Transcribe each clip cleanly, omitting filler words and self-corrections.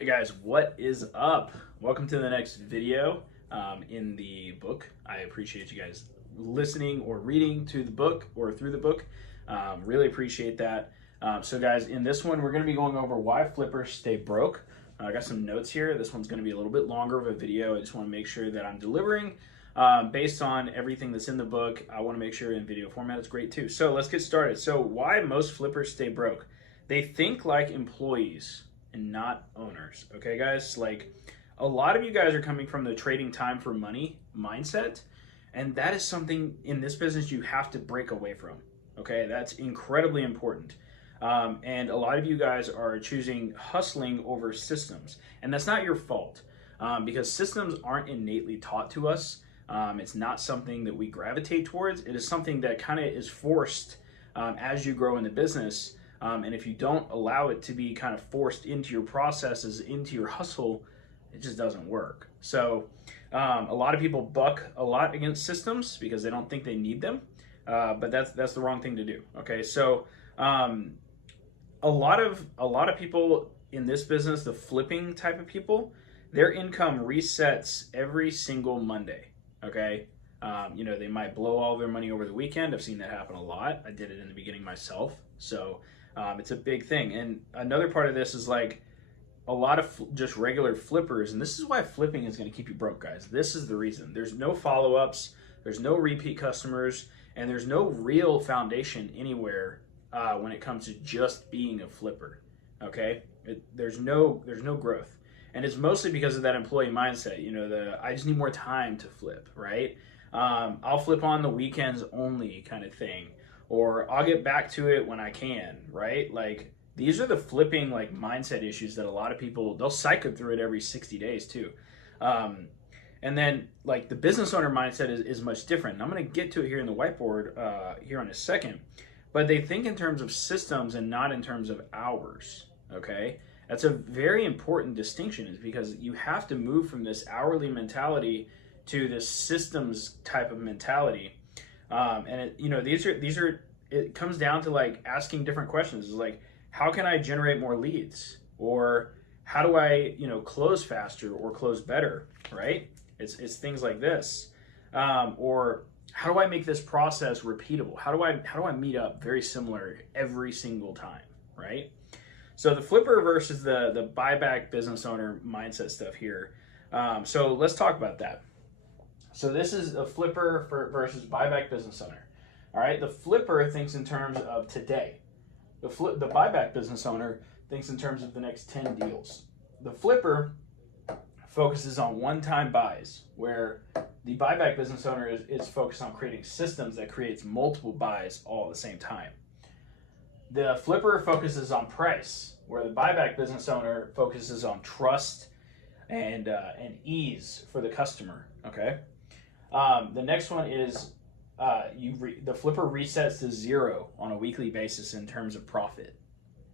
Hey guys, what is up? Welcome to the next video in the book. I appreciate you guys listening or reading to the book or through the book. Really appreciate that. So guys, in this one, we're going to be going over why flippers stay broke. I got some notes here. This one's going to be a little bit longer of a video. I just want to make sure that I'm delivering based on everything that's in the book. I want to make sure in video format it's great too. So let's get started. So why most flippers stay broke? They think like employees and not owners. Okay, guys? Like, a lot of you guys are coming from the trading time for money mindset, and that is something in this business you have to break away from. Okay, that's incredibly important. And a lot of you guys are choosing hustling over systems, and that's not your fault because systems aren't innately taught to us. It's not something that we gravitate towards. It is something that kind of is forced as you grow in the business. And if you don't allow it to be kind of forced into your processes, into your hustle, it just doesn't work. So a lot of people buck a lot against systems because they don't think they need them, but that's the wrong thing to do. Okay, so a lot of people in this business, the flipping type of people, their income resets every single Monday. Okay, they might blow all their money over the weekend. I've seen that happen a lot. I did it in the beginning myself, so. It's a big thing. And another part of this is like a lot of just regular flippers. And this is why flipping is going to keep you broke, guys. This is the reason. There's no follow-ups, there's no repeat customers, and there's no real foundation anywhere when it comes to just being a flipper. Okay? There's no growth. And it's mostly because of that employee mindset. I just need more time to flip, right? I'll flip on the weekends only kind of thing. Or I'll get back to it when I can, right? Like, these are the flipping like mindset issues that a lot of people, they'll cycle through it every 60 days too. And then like the business owner mindset is much different. And I'm going to get to it here in the whiteboard here in a second. But they think in terms of systems and not in terms of hours, okay? That's a very important distinction, is because you have to move from this hourly mentality to this systems type of mentality. And it comes down to like asking different questions. It's like, how can I generate more leads? Or how do I, close faster or close better, right? It's things like this. Or how do I make this process repeatable? How do I meet up very similar every single time, right? So the flipper versus the buyback business owner mindset stuff here. So let's talk about that. So this is a flipper versus buyback business owner. All right, the flipper thinks in terms of today. The buyback business owner thinks in terms of the next 10 deals. The flipper focuses on one-time buys, where the buyback business owner is focused on creating systems that creates multiple buys all at the same time. The flipper focuses on price, where the buyback business owner focuses on trust and ease for the customer. Okay. The next one is the flipper resets to zero on a weekly basis in terms of profit.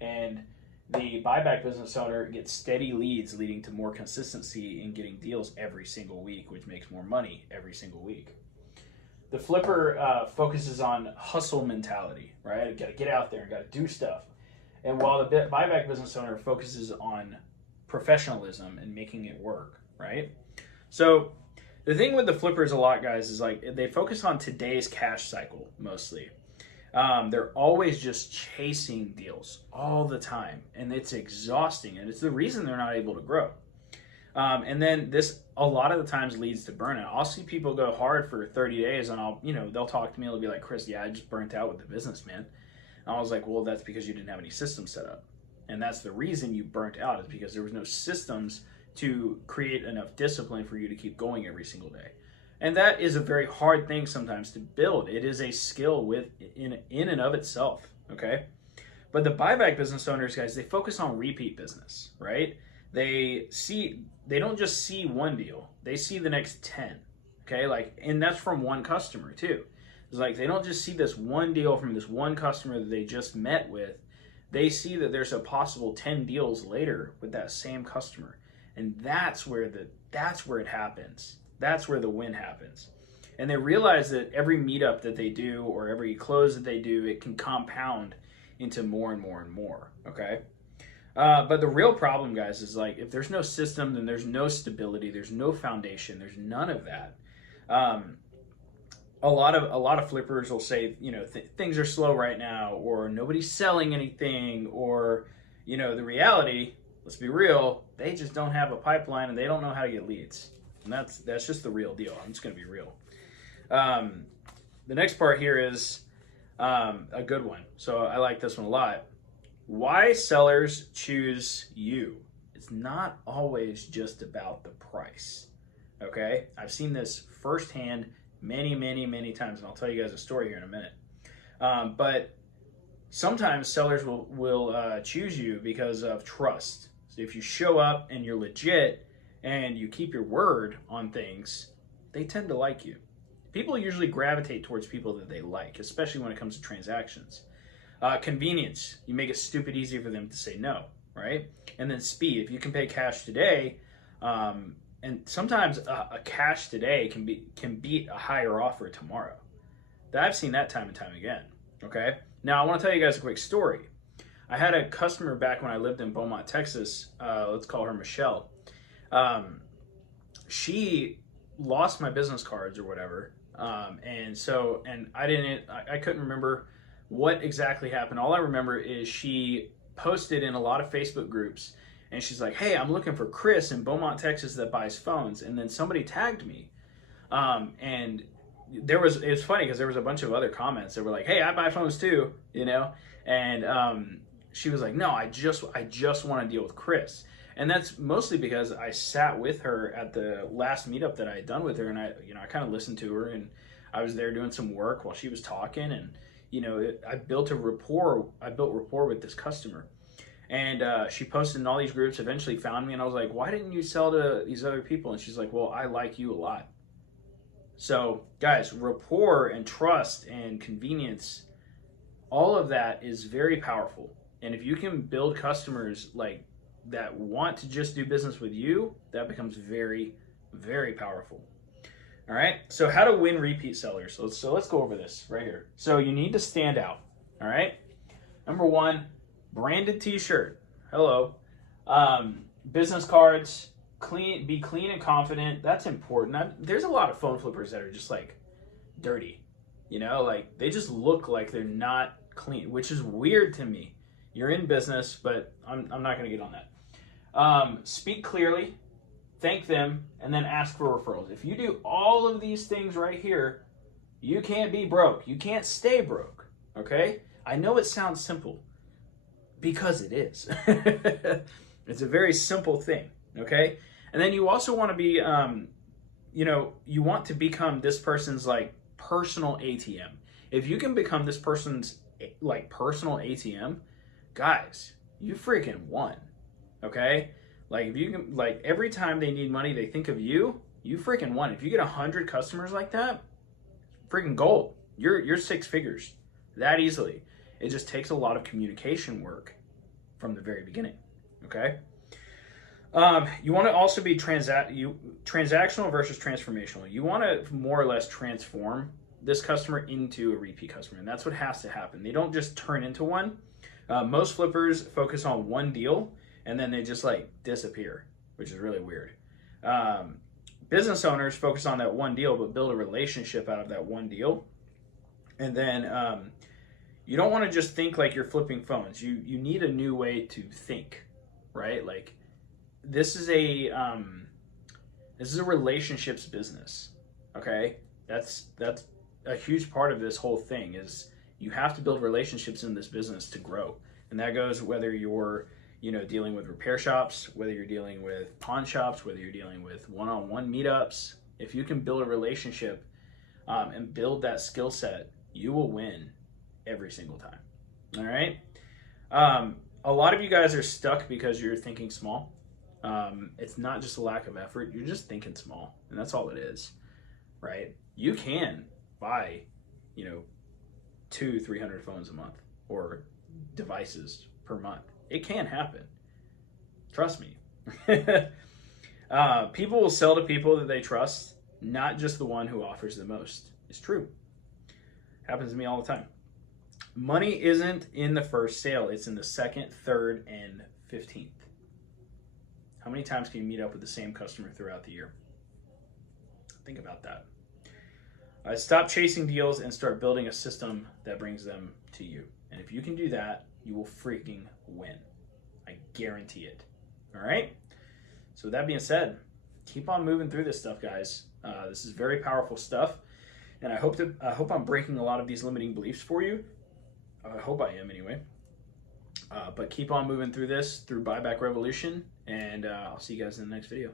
And the buyback business owner gets steady leads, leading to more consistency in getting deals every single week, which makes more money every single week. The flipper focuses on hustle mentality, right? Got to get out there and got to do stuff. And while the buyback business owner focuses on professionalism and making it work, right? So the thing with the flippers a lot, guys, is like they focus on today's cash cycle mostly. They're always just chasing deals all the time, and it's exhausting, and it's the reason they're not able to grow. And then this a lot of the times leads to burnout. I'll see people go hard for 30 days, and they'll talk to me. They'll be like, "Chris, yeah, I just burnt out with the business, man." And I was like, "Well, that's because you didn't have any systems set up, and that's the reason you burnt out, is because there was no systems to create enough discipline for you to keep going every single day." And that is a very hard thing sometimes to build. It is a skill in and of itself, okay? But the buyback business owners, guys, they focus on repeat business, right? They don't just see one deal, they see the next 10, okay? And that's from one customer too. It's like they don't just see this one deal from this one customer that they just met with. They see that there's a possible 10 deals later with that same customer. And that's where it happens. That's where the win happens. And they realize that every meetup that they do or every close that they do, it can compound into more and more and more, okay? But the real problem, guys, is like if there's no system, then there's no stability, there's no foundation, there's none of that. Um, a lot of flippers will say, things are slow right now, or nobody's selling anything, or the reality. Let's be real, they just don't have a pipeline and they don't know how to get leads, and that's just the real deal. I'm just going to be real. The next part here is a good one. So I like this one a lot. Why sellers choose you. It's not always just about the price. Okay? I've seen this firsthand many, many, many times, and I'll tell you guys a story here in a minute. But sometimes sellers will choose you because of trust. So if you show up and you're legit and you keep your word on things, they tend to like you. People usually gravitate towards people that they like, especially when it comes to transactions. Convenience. You make it stupid easy for them to say no, right? And then speed. If you can pay cash today, and sometimes a cash today can beat a higher offer tomorrow. I've seen that time and time again, okay? Now, I want to tell you guys a quick story. I had a customer back when I lived in Beaumont, Texas. Let's call her Michelle. She lost my business cards or whatever. And I couldn't remember what exactly happened. All I remember is she posted in a lot of Facebook groups, and she's like, hey, I'm looking for Chris in Beaumont, Texas that buys phones. And then somebody tagged me. And it was funny because there was a bunch of other comments that were like, hey, I buy phones too, And she was like, no, I just want to deal with Chris. And that's mostly because I sat with her at the last meetup that I had done with her, and I kind of listened to her, and I was there doing some work while she was talking, and I built rapport with this customer, and she posted in all these groups. Eventually found me, and I was like, why didn't you sell to these other people? And she's like, well, I like you a lot. So guys, rapport and trust and convenience, all of that is very powerful. And if you can build customers like that want to just do business with you, that becomes very, very powerful. All right, so how to win repeat sellers. So let's go over this right here. So you need to stand out. All right, number one, branded t-shirt. Hello. Business cards, be clean and confident. That's important. There's a lot of phone flippers that are just like dirty, like they just look like they're not clean, which is weird to me. You're in business, but I'm not going to get on that. Speak clearly, thank them, and then ask for referrals. If you do all of these things right here, you can't be broke. You can't stay broke, okay? I know it sounds simple, because it is. It's a very simple thing, okay? And then you also want to be, you want to become this person's like personal ATM. If you can become this person's like personal ATM, guys, you freaking won, okay? Like if you can, like every time they need money, they think of you, you freaking won. If you get 100 customers like that, freaking gold. You're six figures that easily. It just takes a lot of communication work from the very beginning, okay? You want to also be transactional versus transformational. You want to more or less transform this customer into a repeat customer, and that's what has to happen. They don't just turn into one. Most flippers focus on one deal, and then they just like disappear, which is really weird. Business owners focus on that one deal, but build a relationship out of that one deal. And then you don't want to just think like you're flipping phones. You need a new way to think, right? Like this is a relationships business, okay? That's a huge part of this whole thing is you have to build relationships in this business to grow. And that goes whether you're, dealing with repair shops, whether you're dealing with pawn shops, whether you're dealing with one-on-one meetups. If you can build a relationship and build that skill set, you will win every single time. All right. A lot of you guys are stuck because you're thinking small. It's not just a lack of effort. You're just thinking small, and that's all it is, right? You can buy, 200-300 phones a month or devices per month. It can happen. Trust me. People will sell to people that they trust, not just the one who offers the most. It's true. Happens to me all the time. Money isn't in the first sale. It's in the second, third, and 15th. How many times can you meet up with the same customer throughout the year? Think about that. Stop chasing deals and start building a system that brings them to you. And if you can do that, you will freaking win. I guarantee it. All right? So with that being said, keep on moving through this stuff, guys. This is very powerful stuff. And I hope I'm breaking a lot of these limiting beliefs for you. I hope I am anyway. But keep on moving through this, through Buyback Revolution. And I'll see you guys in the next video.